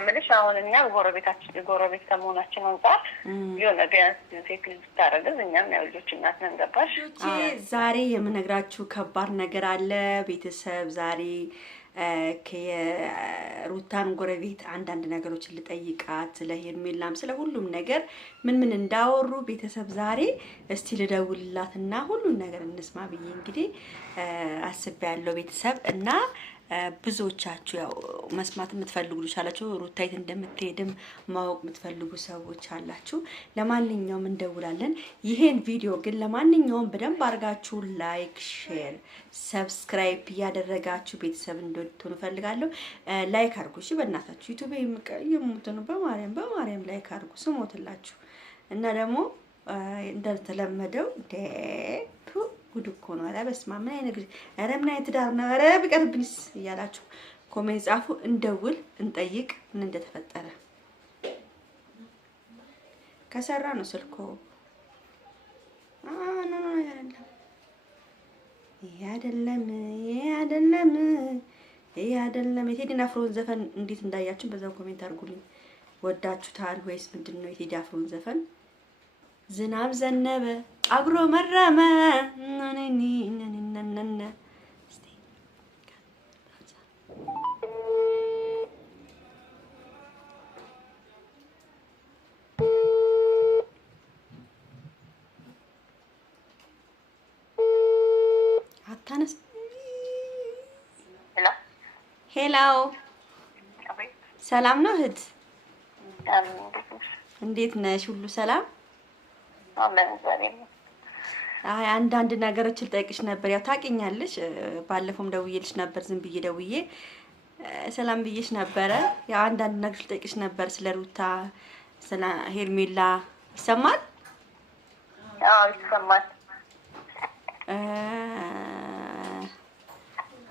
ምንሽ አሁን እኛ ጎረቤት ከመሆናችን አንፃር የሆነ ቢያንስ ሴት ልጅ ታረግዝ እኛም ያው ልጆች እናት ነን ገባሽ። ዛሬ የምነግራችሁ ከባድ ነገር አለ ቤተሰብ። ዛሬ ከሩታን ጎረቤት አንዳንድ ነገሮችን ልጠይቃት ስለ ሄርሜላም ስለ ሁሉም ነገር ምን እንዳወሩ ቤተሰብ ዛሬ እስቲ ልደውልላትና ሁሉን ነገር እንስማ ብዬ እንግዲህ አስቤያለሁ ቤተሰብ። እና ብዙዎቻችሁ ያው መስማት የምትፈልጉ ልጅ አላችሁ፣ ሩታይት እንደምትሄድም ማወቅ የምትፈልጉ ሰዎች አላችሁ። ለማንኛውም እንደውላለን። ይሄን ቪዲዮ ግን ለማንኛውም በደንብ አድርጋችሁ ላይክ፣ ሼር፣ ሰብስክራይብ እያደረጋችሁ ቤተሰብ እንድትሆኑ ፈልጋለሁ። ላይክ አድርጉ እሺ፣ በእናታችሁ ዩቲዩብ የምትሞቱ ነው። በማርያም ላይክ አድርጉ ስሞትላችሁ። እና ደግሞ እንደተለመደው ጉድ እኮ ነው። ኧረ በስመ አብ ምን አይነት ግድ! ኧረ ምን አይነት ዳር ነው! ኧረ ቢቀርብኝስ እያላችሁ ኮሜንት ጻፉ። እንደውል እንጠይቅ ምን እንደተፈጠረ። ከሰራ ነው ስልኮ። ይሄ አይደለም። የቴዲ አፍሮን ዘፈን እንዴት እንዳያችሁ በዛው ኮሜንት አድርጉልኝ። ወዳችሁታል ወይስ ምንድነው የቴዲ አፍሮን ዘፈን? ዝናብ ዘነበ አግሮ መረመ ነነነነነነ እስቲ አታነስ። ሄሎ ሰላም ነው እህት? እንዴት ነሽ? ሁሉ ሰላም? አይ አንዳንድ ነገሮችን ልጠይቅሽ ነበር። ያው ታውቂኛለሽ፣ ባለፈውም ደውዬልሽ ነበር። ዝም ብዬ ደውዬ ሰላም ብዬሽ ነበረ። ያው አንዳንድ ነገሮች ልጠይቅሽ ነበር ስለ ሩታ፣ ስለ ሄርሜላ። ይሰማል? አዎ ይሰማል።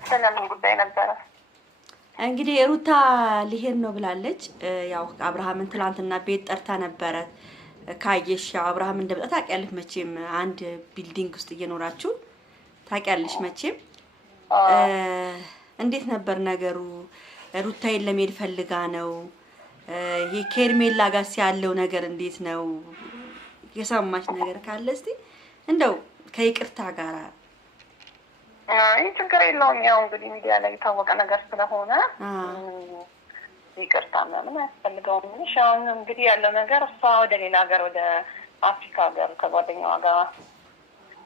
ስለምን ጉዳይ ነበረ? እንግዲህ ሩታ ሊሄድ ነው ብላለች። ያው አብርሃምን ትላንትና ቤት ጠርታ ነበረ። ካየሽ ያው አብርሃም እንደመጣ ታውቂያለሽ መቼም፣ አንድ ቢልዲንግ ውስጥ እየኖራችሁ ታውቂያለሽ መቼም። እንዴት ነበር ነገሩ? ሩታዬን ለመሄድ ፈልጋ ነው? ይሄ ከሄርሜላ ጋር ያለው ነገር እንዴት ነው? የሰማሽ ነገር ካለ እስቲ እንደው ከይቅርታ ጋር። አይ ችግር የለውም። ያው እንግዲህ ሚዲያ ላይ የታወቀ ነገር ስለሆነ ይቅርታ ምናምን አያስፈልገውም። እሺ አሁን እንግዲህ ያለው ነገር እሷ ወደ ሌላ ሀገር ወደ አፍሪካ ሀገር ከጓደኛዋ ጋር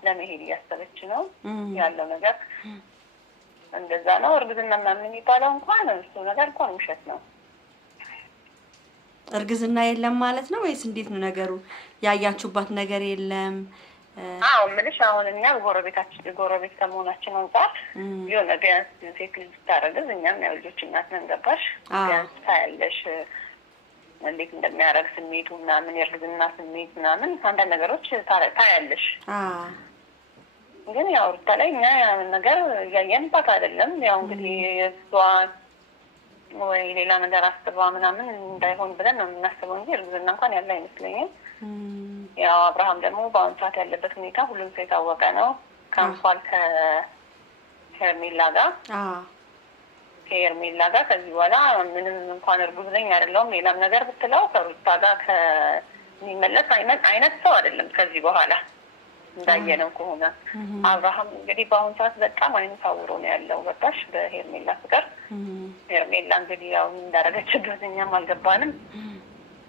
ለመሄድ እያሰበች ነው። ያለው ነገር እንደዛ ነው። እርግዝና ምናምን የሚባለው እንኳን እሱ ነገር እንኳን ውሸት ነው። እርግዝና የለም ማለት ነው ወይስ እንዴት ነው ነገሩ? ያያችሁባት ነገር የለም? አዎ ምንሽ አሁን እኛ ጎረቤት ከመሆናችን አንፃር የሆነ ቢያንስ ሴት ልጅ ታረግዝ እኛም ያው ልጆች እናት ነን ገባሽ። ቢያንስ ታያለሽ እንዴት እንደሚያደርግ ስሜቱ ምናምን፣ የእርግዝና ስሜት ምናምን አንዳንድ ነገሮች ታያለሽ። ግን ያው ሩታ ላይ እኛ ነገር እያየንባት አይደለም። ያው እንግዲህ እሷ ወይ ሌላ ነገር አስባ ምናምን እንዳይሆን ብለን ነው የምናስበው እንጂ እርግዝና እንኳን ያለ አይመስለኝም። ያው አብርሃም ደግሞ በአሁኑ ሰዓት ያለበት ሁኔታ ሁሉም ሰው የታወቀ ነው። ከአንኳል ከሄርሜላ ጋር ከዚህ በኋላ ምንም እንኳን እርጉዝ ነኝ አይደለሁም ሌላም ነገር ብትለው ከሩታ ጋር ከሚመለስ አይነት ሰው አይደለም። ከዚህ በኋላ እንዳየነው ከሆነ አብርሃም እንግዲህ በአሁኑ ሰዓት በጣም አይነት አውሮ ነው ያለው ገባሽ፣ በሄርሜላ ፍቅር። ሄርሜላ እንግዲህ ያው እንዳደረገችበት እኛም አልገባንም።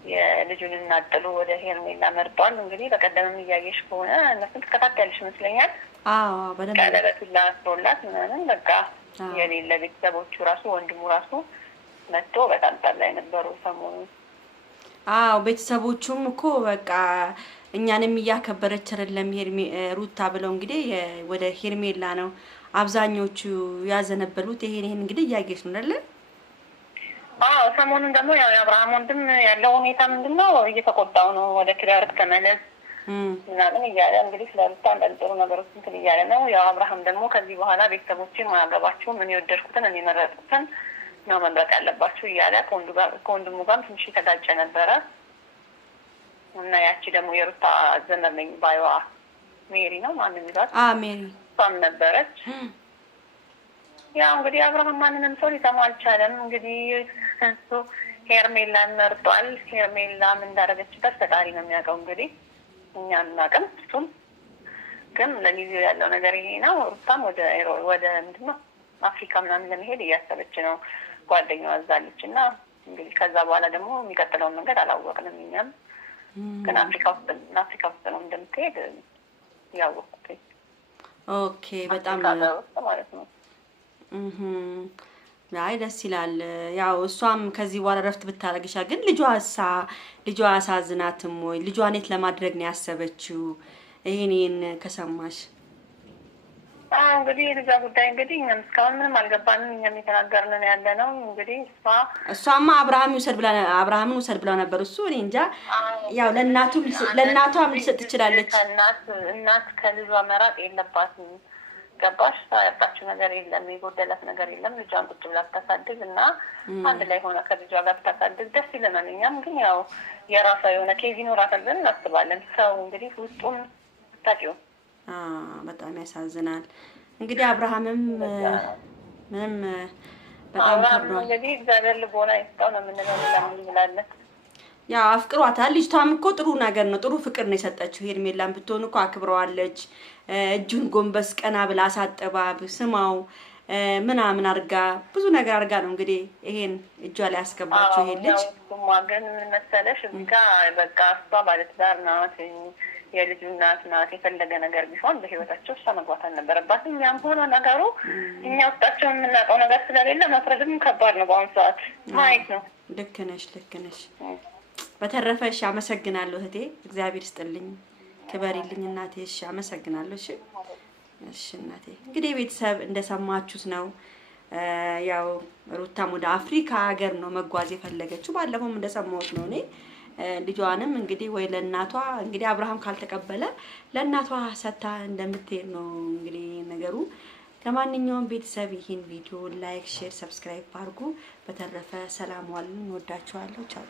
የልጁን እናጥሉ ወደ ሄርሜላ መርጧል። እንግዲህ በቀደምም እያየሽ ከሆነ እነሱን ትከታተያለሽ ይመስለኛል። በደንብ ቀለበቱን ላስሮላት ምናምን በቃ የሌለ ቤተሰቦቹ ራሱ ወንድሙ ራሱ መጥቶ በጣም ጠላ የነበሩ ሰሞኑን። ቤተሰቦቹም እኮ በቃ እኛንም እያከበረች አይደለም ሩታ ብለው እንግዲህ ወደ ሄርሜላ ነው አብዛኞቹ ያዘነበሉት። ይሄን እንግዲህ እያየሽ ነው አይደል? ሰሞኑን ደግሞ ያው የአብርሃም ወንድም ያለው ሁኔታ ምንድነው እየተቆጣው ነው። ወደ ትዳር ተመለስ ምናምን እያለ እንግዲህ ስለ ሩታ አንዳንድ ጥሩ ነገሮች እንትን እያለ ነው። ያው አብርሃም ደግሞ ከዚህ በኋላ ቤተሰቦችን ማያገባችሁም፣ እኔ የወደድኩትን እኔ መረጥኩትን ነው መምረጥ ያለባችሁ እያለ ከወንድሙ ጋር ትንሽ የተጋጨ ነበረ። እና ያቺ ደግሞ የሩታ ዘመድ ነኝ ባይዋ ሜሪ ነው ማን የሚሏት ሜሪ እሷም ነበረች። ያው እንግዲህ አብርሃም ማንንም ሰው ሊሰማ አልቻለም። እንግዲህ እሱ ሄርሜላን መርጧል። ሄርሜላ ምን እንዳደረገችበት ፈጣሪ ነው የሚያውቀው። እንግዲህ እኛ አናውቅም። እሱም ግን ለጊዜው ያለው ነገር ይሄ ነው። ሩታም ወደ ምንድን ነው አፍሪካ ምናምን ለመሄድ እያሰበች ነው፣ ጓደኛዋ አዛለች። እና እንግዲህ ከዛ በኋላ ደግሞ የሚቀጥለውን መንገድ አላወቅንም። እኛም ግን አፍሪካ ውስጥ ነው እንደምትሄድ ያወቅኩት። ኦኬ፣ በጣም ማለት ነው። አይ ደስ ይላል። ያው እሷም ከዚህ በኋላ ረፍት ብታረግሻ። ግን ልጇ አሳዝናትም ወይ? ልጇን የት ለማድረግ ነው ያሰበችው? ይሄን ከሰማሽ እንግዲህ የልጇ ጉዳይ እንግዲህ እኛም እስካሁን ምንም አልገባንም። እኛም የተናገርን ያለ ነው። እንግዲህ እሷማ አብርሃምን ውሰድ ብላ ነበር። እሱ እኔ እንጃ። ያው ለእናቷም ልሰጥ ትችላለች። እናት ከልጇ መራቅ የለባትም። ገባሽ? ያጣችው ነገር የለም፣ የጎደላት ነገር የለም። ልጇን ቁጭ ብላ ብታሳድግ እና አንድ ላይ ሆነ ከልጇ ጋር ብታሳድግ ደስ ይለናል። እኛም ግን ያው የራሷ የሆነ ኬዝ ይኖራታል ብለን እናስባለን። ሰው እንግዲህ ውስጡን ታውቂው። በጣም ያሳዝናል። እንግዲህ አብርሃምም ምንም በጣም ከብዷል። እንግዲህ እግዚአብሔር ልቦና ይስጠው ነው የምንለው። ለምን እንላለን? ያው አፍቅሯታል። ልጅቷም እኮ ጥሩ ነገር ነው፣ ጥሩ ፍቅር ነው የሰጠችው። ሄርሜላን ብትሆን እኮ አክብረዋለች። እጁን ጎንበስ ቀና ብላ አሳጥባ ስማው ምናምን አርጋ ብዙ ነገር አርጋ ነው እንግዲህ ይሄን እጇ ላይ ያስገባችው። ይሄን ልጅ ግን ምን መሰለሽ እዚህ ጋር በቃ እሷ ባለትዳር ናት፣ የልጁ እናት ናት። የፈለገ ነገር ቢሆን በህይወታቸው እሷ መግባት አልነበረባትም። ያም ሆኖ ነገሩ እኛ ውስጣቸውን የምናውቀው ነገር ስለሌለ መፍረድም ከባድ ነው በአሁኑ ሰዓት ማየት ነው። ልክ ነሽ። በተረፈ እሺ፣ አመሰግናለሁ እህቴ። እግዚአብሔር ይስጥልኝ፣ ክበሪልኝ እናቴ። እሺ፣ አመሰግናለሁ። እሺ እናቴ። እንግዲህ ቤተሰብ እንደሰማችሁት ነው። ያው ሩታም ወደ አፍሪካ ሀገር ነው መጓዝ የፈለገችው። ባለፈውም እንደሰማሁት ነው እኔ ልጇንም እንግዲህ ወይ ለእናቷ እንግዲህ አብርሃም ካልተቀበለ ለእናቷ ሰታ እንደምትሄድ ነው እንግዲህ ነገሩ። ለማንኛውም ቤተሰብ ይሄን ቪዲዮ ላይክ፣ ሼር፣ ሰብስክራይብ አድርጉ። በተረፈ ሰላም ዋሉ። እንወዳችኋለሁ። ቻው።